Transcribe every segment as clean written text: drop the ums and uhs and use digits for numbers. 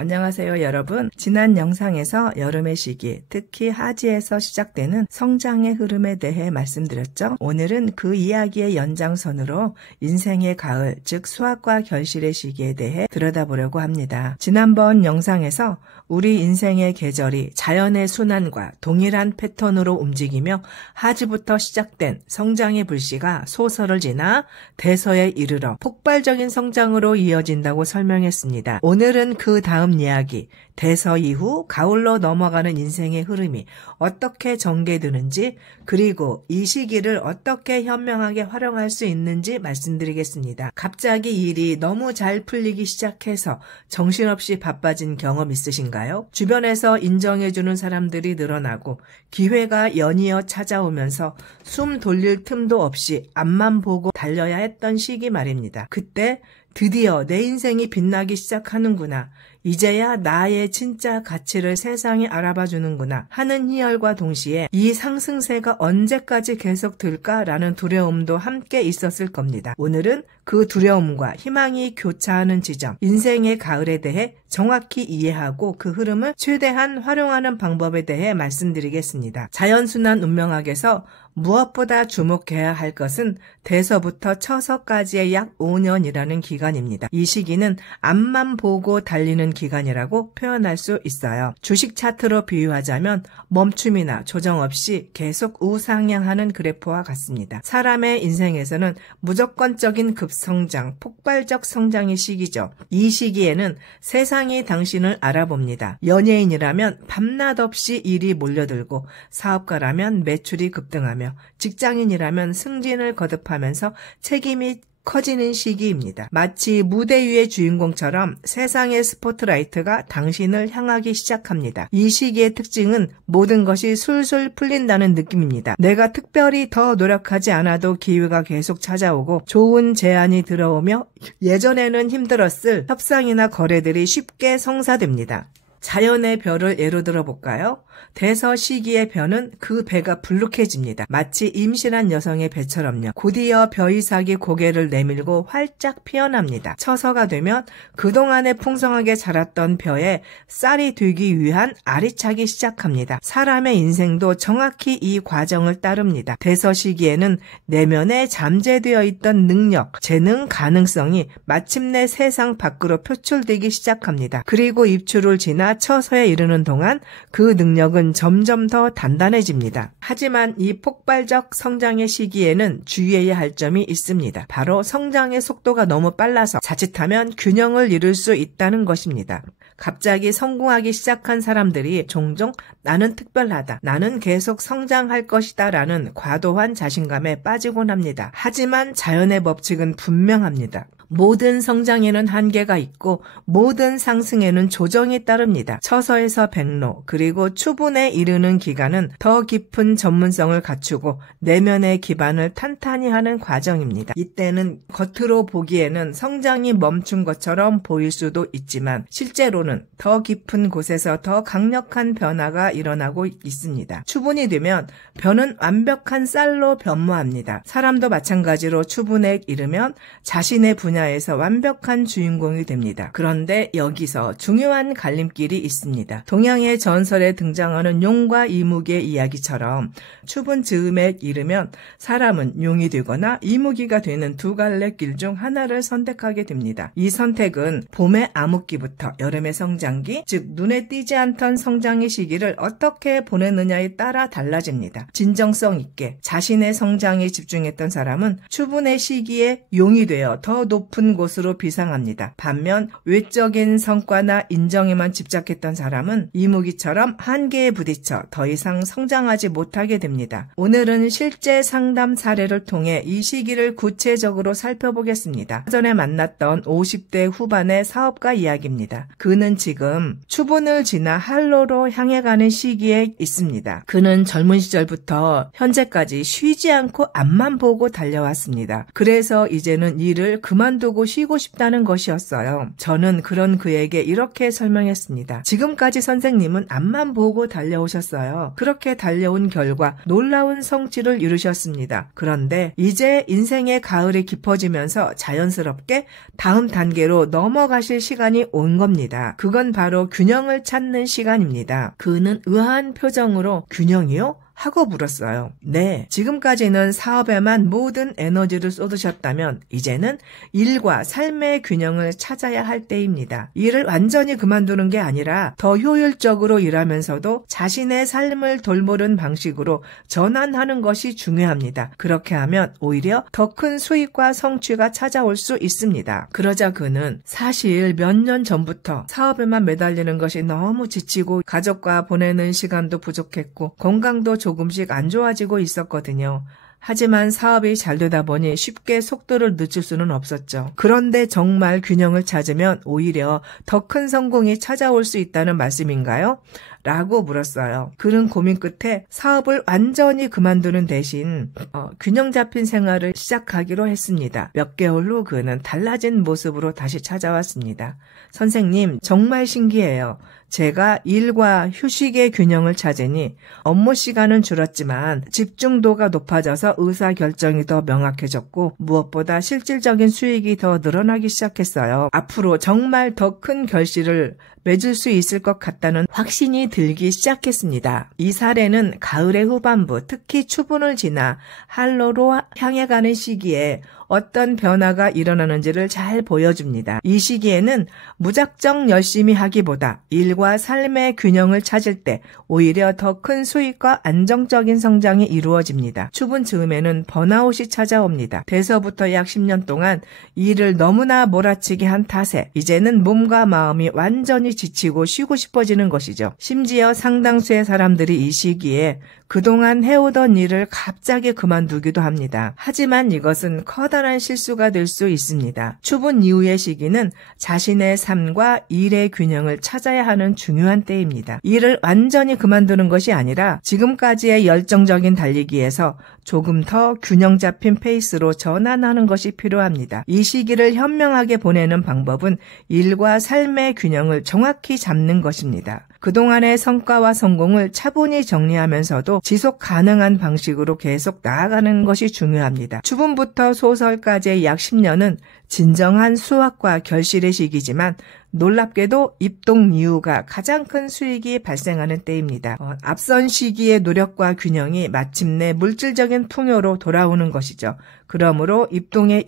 안녕하세요 여러분. 지난 영상에서 여름의 시기, 특히 하지에서 시작되는 성장의 흐름에 대해 말씀드렸죠. 오늘은 그 이야기의 연장선으로 인생의 가을, 즉 수확과 결실의 시기에 대해 들여다보려고 합니다. 지난번 영상에서 우리 인생의 계절이 자연의 순환과 동일한 패턴으로 움직이며 하지부터 시작된 성장의 불씨가 소설을 지나 대서에 이르러 폭발적인 성장으로 이어진다고 설명했습니다. 오늘은 그 다음 이야기, 대서 이후 가을로 넘어가는 인생의 흐름이 어떻게 전개되는지, 그리고 이 시기를 어떻게 현명하게 활용할 수 있는지 말씀드리겠습니다. 갑자기 일이 너무 잘 풀리기 시작해서 정신없이 바빠진 경험 있으신가요? 주변에서 인정해주는 사람들이 늘어나고 기회가 연이어 찾아오면서 숨 돌릴 틈도 없이 앞만 보고 달려야 했던 시기 말입니다. 그때 드디어 내 인생이 빛나기 시작하는구나, 이제야 나의 진짜 가치를 세상이 알아봐주는구나 하는 희열과 동시에 이 상승세가 언제까지 계속될까라는 두려움도 함께 있었을 겁니다. 오늘은 그 두려움과 희망이 교차하는 지점, 인생의 가을에 대해 정확히 이해하고 그 흐름을 최대한 활용하는 방법에 대해 말씀드리겠습니다. 자연순환 운명학에서 무엇보다 주목해야 할 것은 대서부터 처서까지의 약 5년이라는 기간입니다. 이 시기는 앞만 보고 달리는 기간이라고 표현할 수 있어요. 주식 차트로 비유하자면 멈춤이나 조정 없이 계속 우상향하는 그래프와 같습니다. 사람의 인생에서는 무조건적인 급성장, 폭발적 성장의 시기죠. 이 시기에는 세상이 당신을 알아봅니다. 연예인이라면 밤낮 없이 일이 몰려들고, 사업가라면 매출이 급등하며, 직장인이라면 승진을 거듭하면서 책임이 커지는 시기입니다. 마치 무대 위의 주인공처럼 세상의 스포트라이트가 당신을 향하기 시작합니다. 이 시기의 특징은 모든 것이 술술 풀린다는 느낌입니다. 내가 특별히 더 노력하지 않아도 기회가 계속 찾아오고 좋은 제안이 들어오며 예전에는 힘들었을 협상이나 거래들이 쉽게 성사됩니다. 자연의 별을 예로 들어볼까요? 대서 시기의 벼는 그 배가 불룩해집니다. 마치 임신한 여성의 배처럼요. 곧이어 벼이삭이 고개를 내밀고 활짝 피어납니다. 처서가 되면 그동안에 풍성하게 자랐던 벼에 쌀이 되기 위한 알이 차기 시작합니다. 사람의 인생도 정확히 이 과정을 따릅니다. 대서 시기에는 내면에 잠재되어 있던 능력, 재능, 가능성이 마침내 세상 밖으로 표출되기 시작합니다. 그리고 입추를 지나 처서에 이르는 동안 그 능력은 점점 더 단단해집니다. 하지만 이 폭발적 성장의 시기에는 주의해야 할 점이 있습니다. 바로 성장의 속도가 너무 빨라서 자칫하면 균형을 잃을 수 있다는 것입니다. 갑자기 성공하기 시작한 사람들이 종종 나는 특별하다, 나는 계속 성장할 것이다 라는 과도한 자신감에 빠지곤 합니다. 하지만 자연의 법칙은 분명합니다. 모든 성장에는 한계가 있고 모든 상승에는 조정이 따릅니다. 처서에서 백로, 그리고 추분에 이르는 기간은 더 깊은 전문성을 갖추고 내면의 기반을 탄탄히 하는 과정입니다. 이때는 겉으로 보기에는 성장이 멈춘 것처럼 보일 수도 있지만 실제로는 더 깊은 곳에서 더 강력한 변화가 일어나고 있습니다. 추분이 되면 벼는 완벽한 쌀로 변모합니다. 사람도 마찬가지로 추분에 이르면 자신의 분야에서 완벽한 주인공이 됩니다. 그런데 여기서 중요한 갈림길이 있습니다. 동양의 전설에 등장하는 용과 이무기의 이야기처럼 추분 즈음에 이르면 사람은 용이 되거나 이무기가 되는 두 갈래 길 중 하나를 선택하게 됩니다. 이 선택은 봄의 암흑기부터 여름의 성장기, 즉 눈에 띄지 않던 성장의 시기를 어떻게 보내느냐에 따라 달라집니다. 진정성 있게 자신의 성장에 집중했던 사람은 추분의 시기에 용이 되어 더 높은 곳으로 비상합니다. 반면 외적인 성과나 인정에만 집착했던 사람은 이무기처럼 한계에 부딪혀 더 이상 성장하지 못하게 됩니다. 오늘은 실제 상담 사례를 통해 이 시기를 구체적으로 살펴보겠습니다. 전에 만났던 50대 후반의 사업가 이야기입니다. 그는 지금 추분을 지나 한로로 향해 가는 시기에 있습니다. 그는 젊은 시절부터 현재까지 쉬지 않고 앞만 보고 달려왔습니다. 그래서 이제는 일을 그만두고 그만두고 쉬고 싶다는 것이었어요. 저는 그런 그에게 이렇게 설명했습니다. 지금까지 선생님은 앞만 보고 달려오셨어요. 그렇게 달려온 결과 놀라운 성취를 이루셨습니다. 그런데 이제 인생의 가을이 깊어지면서 자연스럽게 다음 단계로 넘어가실 시간이 온 겁니다. 그건 바로 균형을 찾는 시간입니다. 그는 의아한 표정으로 균형이요? 하고 물었어요. 네, 지금까지는 사업에만 모든 에너지를 쏟으셨다면 이제는 일과 삶의 균형을 찾아야 할 때입니다. 일을 완전히 그만두는 게 아니라 더 효율적으로 일하면서도 자신의 삶을 돌보는 방식으로 전환하는 것이 중요합니다. 그렇게 하면 오히려 더 큰 수익과 성취가 찾아올 수 있습니다. 그러자 그는 사실 몇 년 전부터 사업에만 매달리는 것이 너무 지치고 가족과 보내는 시간도 부족했고 건강도 조금씩 안 좋아지고 있었거든요. 하지만 사업이 잘 되다 보니 쉽게 속도를 늦출 수는 없었죠. 그런데 정말 균형을 찾으면 오히려 더 큰 성공이 찾아올 수 있다는 말씀인가요? 라고 물었어요. 그는 고민 끝에 사업을 완전히 그만두는 대신 균형 잡힌 생활을 시작하기로 했습니다. 몇 개월 후 그는 달라진 모습으로 다시 찾아왔습니다. 선생님, 정말 신기해요. 제가 일과 휴식의 균형을 찾으니 업무 시간은 줄었지만 집중도가 높아져서 의사결정이 더 명확해졌고 무엇보다 실질적인 수익이 더 늘어나기 시작했어요. 앞으로 정말 더 큰 결실을 맺을 수 있을 것 같다는 확신이 들기 시작했습니다. 이 사례는 가을의 후반부, 특히 추분을 지나 한로로 향해 가는 시기에 어떤 변화가 일어나는지를 잘 보여줍니다. 이 시기에는 무작정 열심히 하기보다 일과 삶의 균형을 찾을 때 오히려 더 큰 수익과 안정적인 성장이 이루어집니다. 추분 즈음에는 번아웃이 찾아옵니다. 돼서부터 약 10년 동안 일을 너무나 몰아치게 한 탓에 이제는 몸과 마음이 완전히 지치고 쉬고 싶어지는 것이죠. 심지어 상당수의 사람들이 이 시기에 그동안 해오던 일을 갑자기 그만두기도 합니다. 하지만 이것은 커다란 실수가 될 수 있습니다. 추분 이후의 시기는 자신의 삶과 일의 균형을 찾아야 하는 중요한 때입니다. 일을 완전히 그만두는 것이 아니라 지금까지의 열정적인 달리기에서 조금 더 균형 잡힌 페이스로 전환하는 것이 필요합니다. 이 시기를 현명하게 보내는 방법은 일과 삶의 균형을 정확히 잡는 것입니다. 그동안의 성과와 성공을 차분히 정리하면서도 지속 가능한 방식으로 계속 나아가는 것이 중요합니다. 추분부터 소설까지의 약 10년은 진정한 수확과 결실의 시기지만 놀랍게도 입동 이후가 가장 큰 수익이 발생하는 때입니다. 앞선 시기의 노력과 균형이 마침내 물질적인 풍요로 돌아오는 것이죠. 그러므로 입동의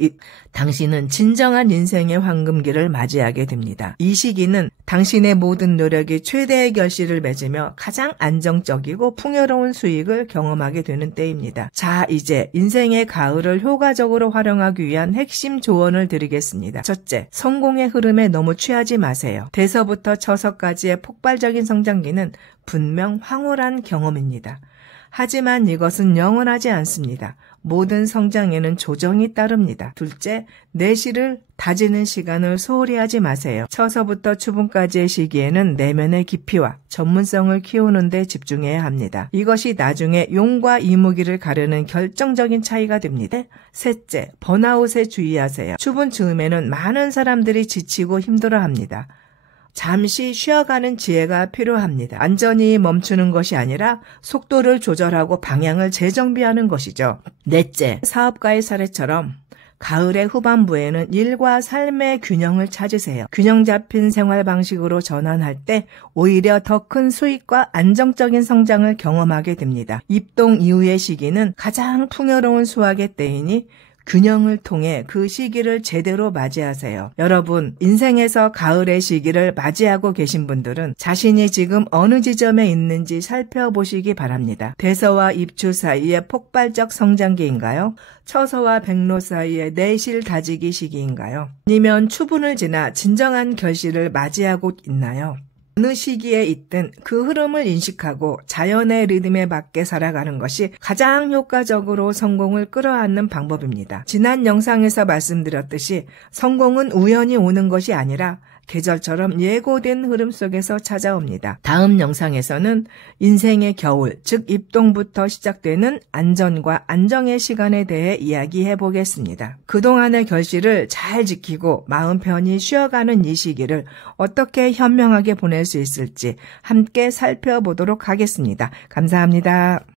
당신은 진정한 인생의 황금기를 맞이하게 됩니다. 이 시기는 당신의 모든 노력이 최대의 결실을 맺으며 가장 안정적이고 풍요로운 수익을 경험하게 되는 때입니다. 자, 이제 인생의 가을을 효과적으로 활용하기 위한 핵심 조언을 드리겠습니다. 첫째, 성공의 흐름에 너무 취하지 마세요. 대서부터 처서까지의 폭발적인 성장기는 분명 황홀한 경험입니다. 하지만 이것은 영원하지 않습니다. 모든 성장에는 조정이 따릅니다. 둘째, 내실을 다지는 시간을 소홀히 하지 마세요. 처서부터 추분까지의 시기에는 내면의 깊이와 전문성을 키우는 데 집중해야 합니다. 이것이 나중에 용과 이무기를 가르는 결정적인 차이가 됩니다. 셋째, 번아웃에 주의하세요. 추분 즈음에는 많은 사람들이 지치고 힘들어합니다. 잠시 쉬어가는 지혜가 필요합니다. 완전히 멈추는 것이 아니라 속도를 조절하고 방향을 재정비하는 것이죠. 넷째, 사업가의 사례처럼 가을의 후반부에는 일과 삶의 균형을 찾으세요. 균형 잡힌 생활 방식으로 전환할 때 오히려 더 큰 수익과 안정적인 성장을 경험하게 됩니다. 입동 이후의 시기는 가장 풍요로운 수확의 때이니 균형을 통해 그 시기를 제대로 맞이하세요. 여러분, 인생에서 가을의 시기를 맞이하고 계신 분들은 자신이 지금 어느 지점에 있는지 살펴보시기 바랍니다. 대서와 입추 사이의 폭발적 성장기인가요? 처서와 백로 사이의 내실 다지기 시기인가요? 아니면 추분을 지나 진정한 결실을 맞이하고 있나요? 어느 시기에 있든 그 흐름을 인식하고 자연의 리듬에 맞게 살아가는 것이 가장 효과적으로 성공을 끌어안는 방법입니다. 지난 영상에서 말씀드렸듯이 성공은 우연히 오는 것이 아니라 계절처럼 예고된 흐름 속에서 찾아옵니다. 다음 영상에서는 인생의 겨울, 즉 입동부터 시작되는 안전과 안정의 시간에 대해 이야기해 보겠습니다. 그동안의 결실을 잘 지키고 마음 편히 쉬어가는 이 시기를 어떻게 현명하게 보낼 수 있을지 함께 살펴보도록 하겠습니다. 감사합니다.